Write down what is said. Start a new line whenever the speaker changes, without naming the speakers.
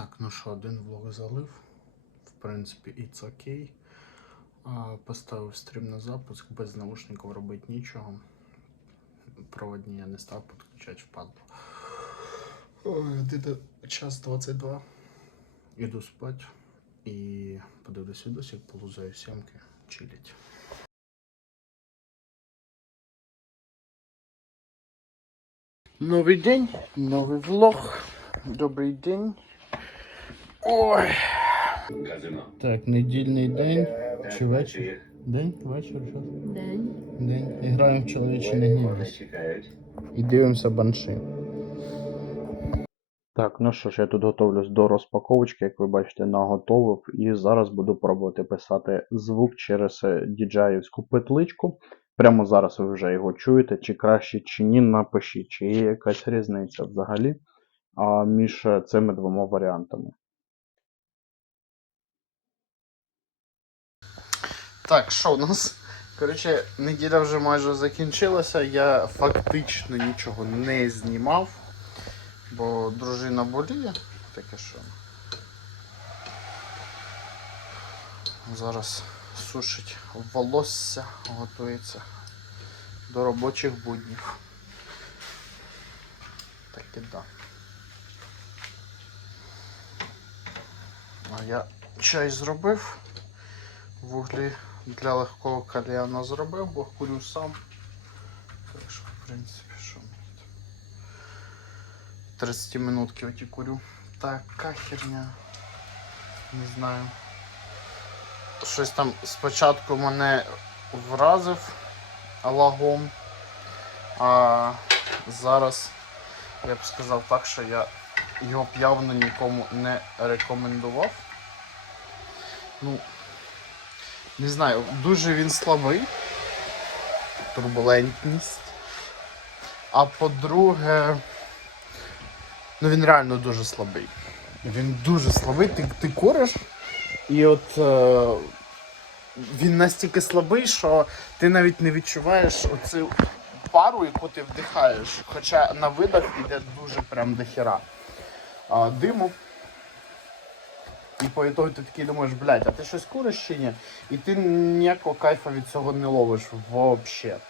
Так, ну що, один влог залив. В принципі, it's окей. Поставив стрім на запуск, без наушників робити нічого. Проводні я не став підключати впадло. Ой, час 22. Іду спати і подивлюсь відосик, полузаю сімки, чилять. Новий день, новий влог. Добрий день. Ой. Так, недільний день чи вечір? День, вечір, що?
День.
День. І граємо в чоловічі не гнівність. І дивимося банши. Так, ну що ж, я тут готовлюсь до розпаковочки, як ви бачите, наготовив. І зараз буду пробувати писати звук через е, діджаївську петличку. Прямо зараз ви вже його чуєте, чи краще, чи ні, напишіть, чи є якась різниця взагалі між е, цими двома варіантами. Так, що у нас? Коротше, неділя вже майже закінчилася. Я фактично нічого не знімав, бо дружина боліє. Таке що. Зараз сушить волосся, готується до робочих буднів. Так і да. А я чай зробив. Вуглі для легкого кальяна зробив, бо курю сам. Так що, в принципі, що мені там. 30 минутки оті курю. Така херня. Не знаю. Щось там спочатку мене вразив лагом, а зараз я б сказав так, що я його б явно нікому не рекомендував. Ну, не знаю, дуже він слабий. Турбулентність. А по-друге, ну він реально дуже слабий. Він дуже слабий, ти, ти куриш, і от е, він настільки слабий, що ти навіть не відчуваєш оцю пару, яку ти вдихаєш. Хоча на видах іде дуже прям дохера диму. І по ітогу ти такий думаєш, блядь, а ти щось куриш чи ні? І ти ніякого кайфа від цього не ловиш взагалі.